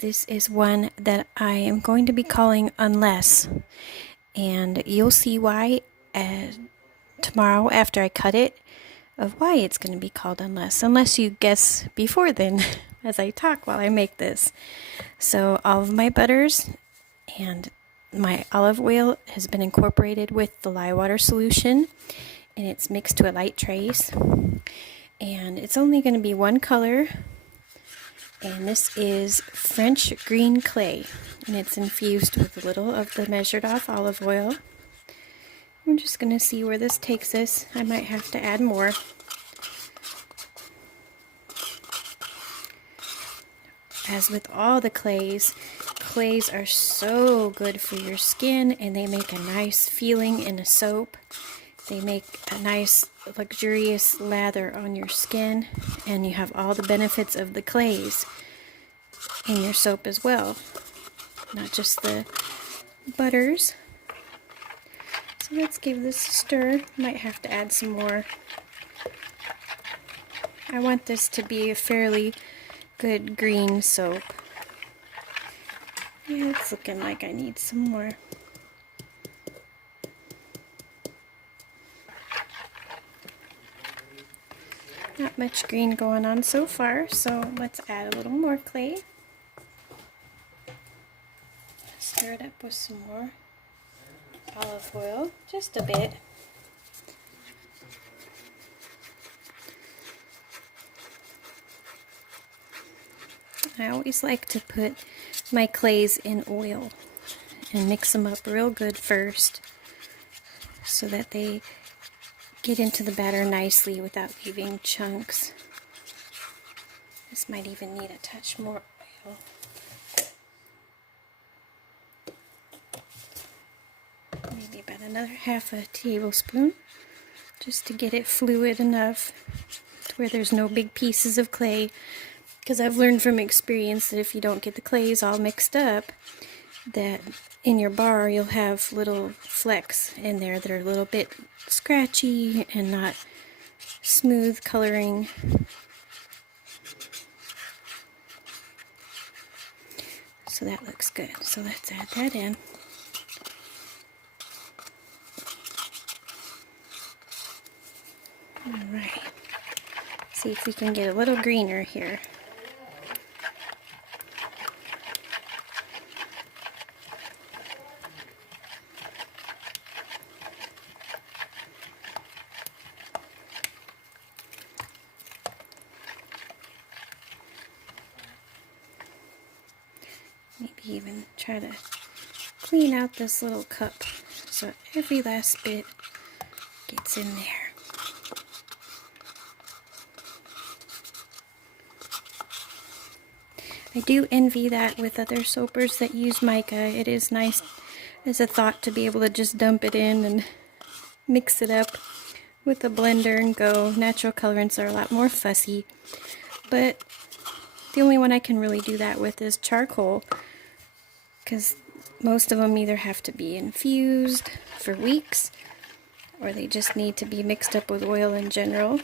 This is one that I am going to be calling Unless, and you'll see why tomorrow after I cut it, of why it's going to be called unless you guess before then as I talk while I make this. So all of my butters and my olive oil has been incorporated with the lye water solution, and it's mixed to a light trace, and it's only going to be one color, and this is French green clay, and it's infused with a little of the measured off olive oil. I'm just going to see where this takes us. I might have to add more. As with all the clays are so good for your skin, and they make a nice feeling in a soap. They make a nice luxurious lather on your skin, and you have all the benefits of the clays in your soap as well, not just the butters. So let's give this a stir. Might have to add some more. I want this to be a fairly good green soap. Yeah, it's looking like I need some more. Not much green going on so far, so let's add a little more clay. Stir it up with some more olive oil, just a bit. I always like to put my clays in oil and mix them up real good first so that they get into the batter nicely without leaving chunks. This might even need a touch more oil. Maybe about another half a tablespoon, just to get it fluid enough to where there's no big pieces of clay. Because I've learned from experience that if you don't get the clays all mixed up, that in your bar you'll have little flecks in there that are a little bit scratchy and not smooth coloring. So that looks good. So let's add that in. Alright. See if we can get a little greener here. Maybe even try to clean out this little cup so every last bit gets in there. I do envy that with other soapers that use mica. It is nice as a thought to be able to just dump it in and mix it up with a blender and go. Natural colorants are a lot more fussy, but the only one I can really do that with is charcoal, because most of them either have to be infused for weeks or they just need to be mixed up with oil in general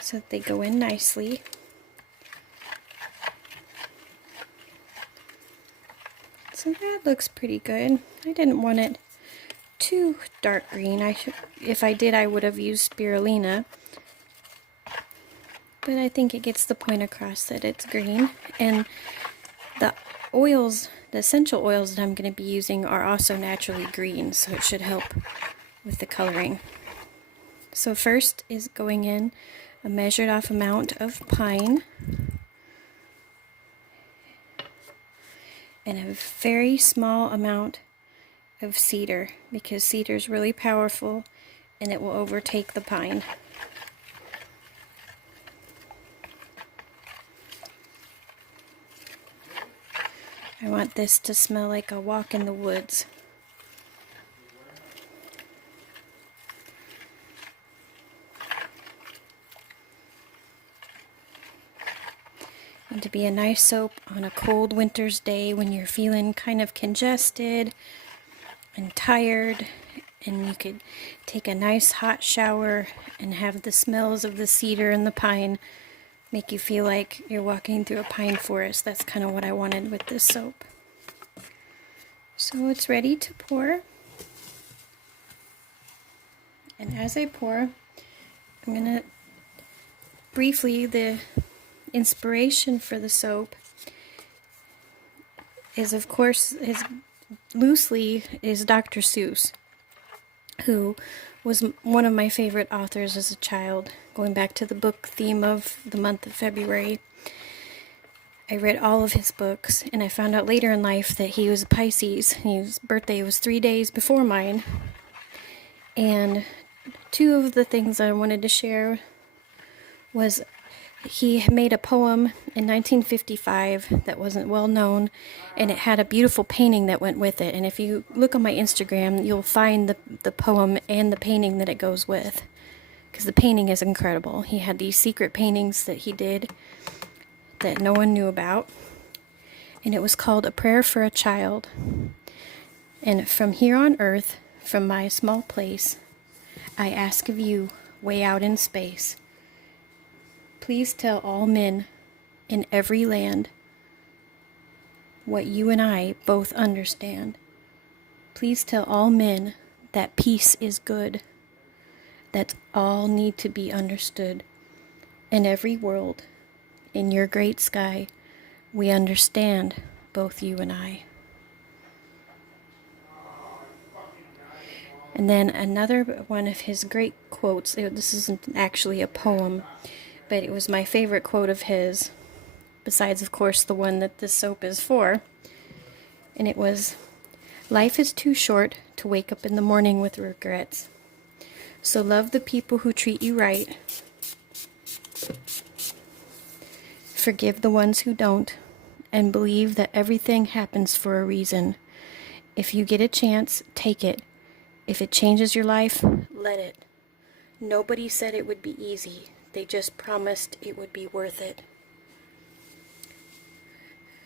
so that they go in nicely. So that looks pretty good. I didn't want it too dark green. If I did, I would have used spirulina. But I think it gets the point across that it's green. And the oils, the essential oils that I'm going to be using are also naturally green, so it should help with the coloring. So first is going in a measured off amount of pine and a very small amount of cedar, because cedar is really powerful and it will overtake the pine. I want this to smell like a walk in the woods. And to be a nice soap on a cold winter's day when you're feeling kind of congested and tired, and you could take a nice hot shower and have the smells of the cedar and the pine make you feel like you're walking through a pine forest. That's kind of what I wanted with this soap. So it's ready to pour. And as I pour, I'm going to briefly, the inspiration for the soap is, of course, loosely is Dr. Seuss, who was one of my favorite authors as a child, going back to the book theme of the month of February. I read all of his books, and I found out later in life that he was a Pisces. His birthday was 3 days before mine. And two of the things I wanted to share was he made a poem in 1955 that wasn't well known, and it had a beautiful painting that went with it. And if you look on my Instagram, you'll find the poem and the painting that it goes with, because the painting is incredible. He had these secret paintings that he did that no one knew about, and it was called A Prayer for a Child. And from here on earth, from my small place, I ask of you, way out in space, please tell all men in every land what you and I both understand. Please tell all men that peace is good, that all need to be understood. In every world, in your great sky, we understand, both you and I. And then another one of his great quotes, this isn't actually a poem, but it was my favorite quote of his, besides, of course, the one that this soap is for. And it was, life is too short to wake up in the morning with regrets. So love the people who treat you right. Forgive the ones who don't. And believe that everything happens for a reason. If you get a chance, take it. If it changes your life, let it. Nobody said it would be easy. They just promised it would be worth it.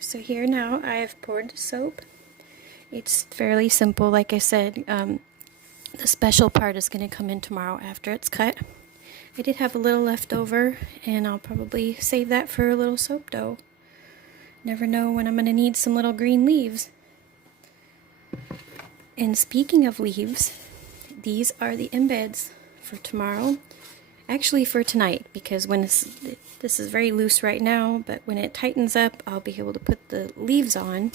So here now I have poured the soap. It's fairly simple, like I said. The special part is going to come in tomorrow after it's cut. I did have a little left over, and I'll probably save that for a little soap dough. Never know when I'm going to need some little green leaves. And speaking of leaves, these are the embeds for tomorrow. Actually for tonight, because when this is very loose right now, but when it tightens up, I'll be able to put the leaves on.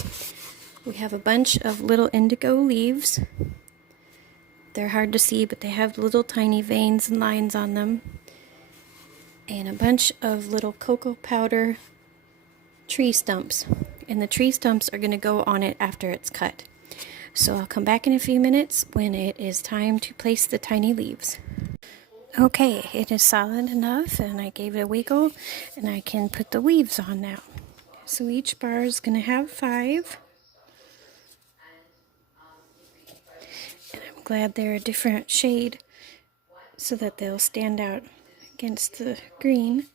We have a bunch of little indigo leaves. They're hard to see, but they have little tiny veins and lines on them. And a bunch of little cocoa powder tree stumps. And the tree stumps are going to go on it after it's cut. So I'll come back in a few minutes when it is time to place the tiny leaves. Okay, it is solid enough, and I gave it a wiggle, and I can put the leaves on now. So each bar is going to have 5. And I'm glad they're a different shade so that they'll stand out against the green.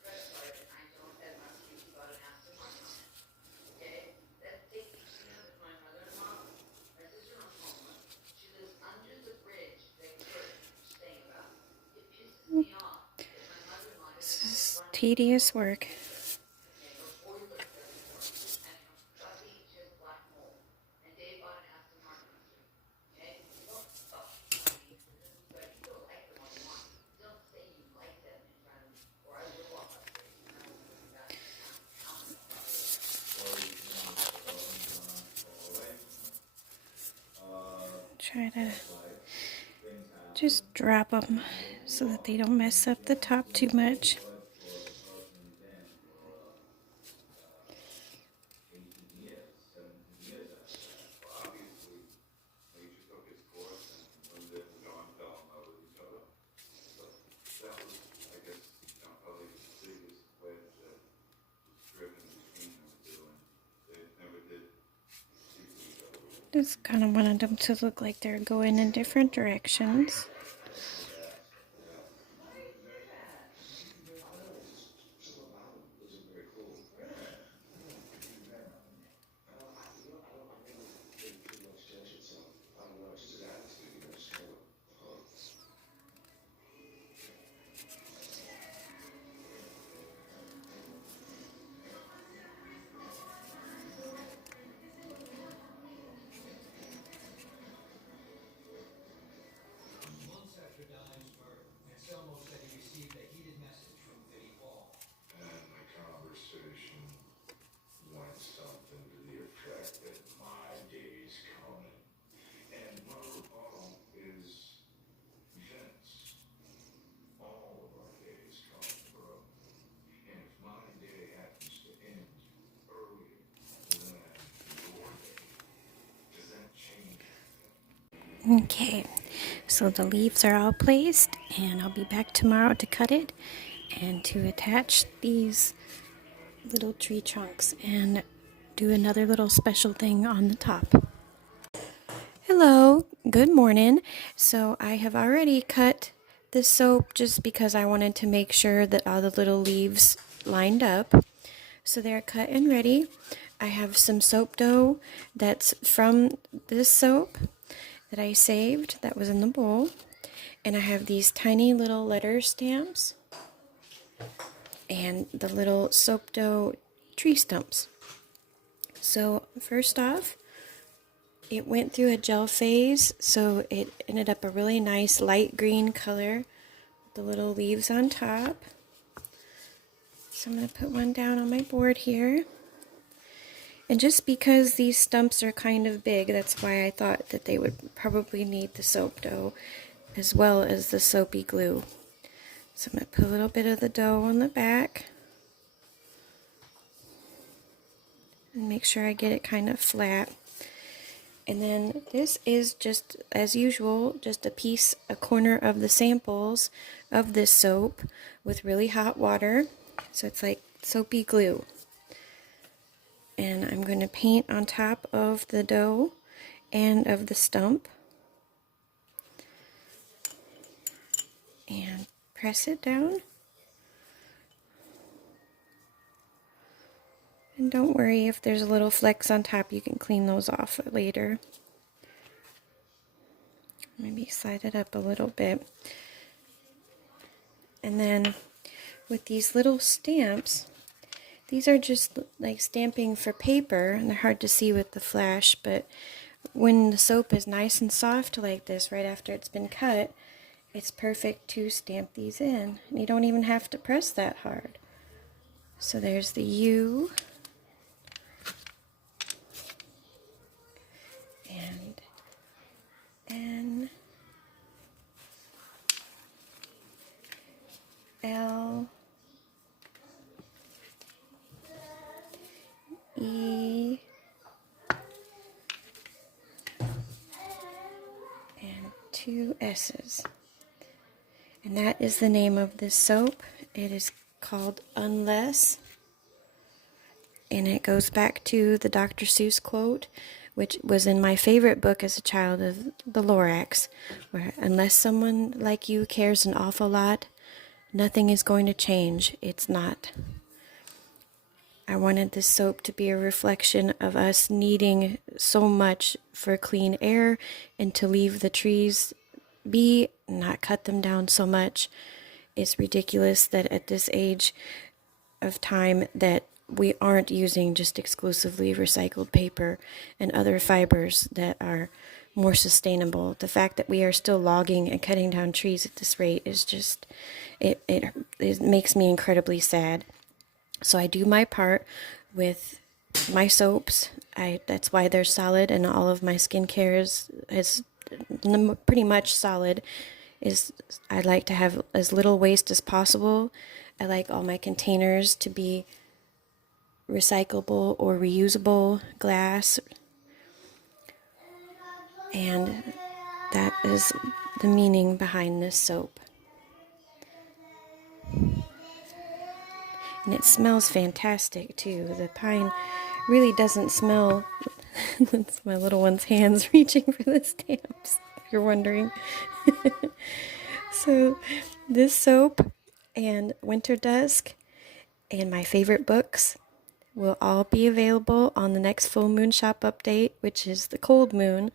This is tedious work. Try to just drop them so that they don't mess up the top too much. Just kind of wanted them to look like they're going in different directions. Okay, so the leaves are all placed, and I'll be back tomorrow to cut it and to attach these little tree trunks and do another little special thing on the top. Hello, good morning. So I have already cut the soap just because I wanted to make sure that all the little leaves lined up. So they're cut and ready. I have some soap dough that's from this soap that I saved that was in the bowl. And I have these tiny little letter stamps and the little soap dough tree stumps. So first off, it went through a gel phase, so it ended up a really nice light green color with the little leaves on top. So I'm going to put one down on my board here. And just because these stumps are kind of big, that's why I thought that they would probably need the soap dough as well as the soapy glue. So I'm going to put a little bit of the dough on the back and make sure I get it kind of flat. And then this is just, as usual, just a corner of the samples of this soap with really hot water. So it's like soapy glue. And I'm going to paint on top of the dough and of the stump. And press it down. And don't worry if there's a little flecks on top, you can clean those off later. Maybe slide it up a little bit. And then with these little stamps, these are just like stamping for paper, and they're hard to see with the flash, but when the soap is nice and soft like this right after it's been cut, it's perfect to stamp these in. And you don't even have to press that hard. So there's the U. And N. L. E. And 2 S's. And that is the name of this soap. It is called Unless. And it goes back to the Dr. Seuss quote, which was in my favorite book as a child of the Lorax, where unless someone like you cares an awful lot, nothing is going to change. It's not. I wanted this soap to be a reflection of us needing so much for clean air and to leave the trees be, not cut them down so much. It's ridiculous that at this age of time that we aren't using just exclusively recycled paper and other fibers that are more sustainable. The fact that we are still logging and cutting down trees at this rate is just, it makes me incredibly sad. So I do my part with my soaps. That's why they're solid, and all of my skincare is pretty much solid. I like to have as little waste as possible. I like all my containers to be recyclable or reusable glass, and that is the meaning behind this soap. And it smells fantastic too. The pine really doesn't smell. That's my little one's hands reaching for the stamps, if you're wondering. So this soap and Winter Dusk and my favorite books will all be available on the next full moon shop update, which is the cold moon,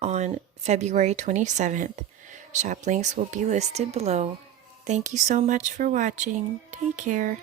on February 27th. Shop links will be listed below. Thank you so much for watching. Take care.